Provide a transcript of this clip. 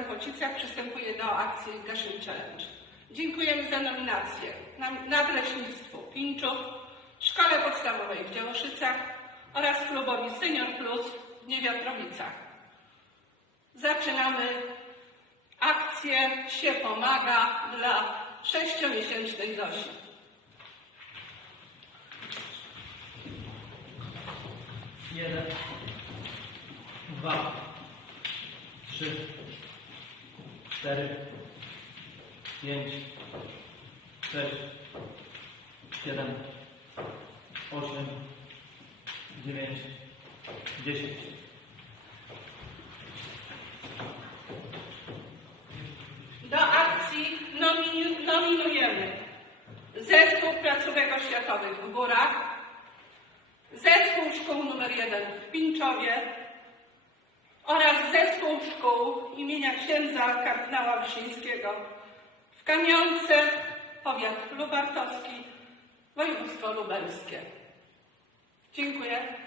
Sępocicach przystępuje do akcji Gaszyn Challenge. Dziękujemy za nominację na Nadleśnictwu Pińczów, Szkole Podstawowej w Działoszycach oraz klubowi Senior Plus w Niewiatrowicach. Zaczynamy akcję Się Pomaga dla sześciomiesięcznej Zosi. Jeden, dwa, trzy, cztery, pięć, sześć, siedem, osiem, dziewięć, dziesięć. Do akcji nominu- nominujemy Zespół Placówek Oświatowych w Górach, Zespół Szkół nr 1 w Pińczowie oraz Zespół Szkół imienia księdza kardynała Wyszyńskiego w Kamionce, powiat lubartowski, województwo lubelskie. Dziękuję.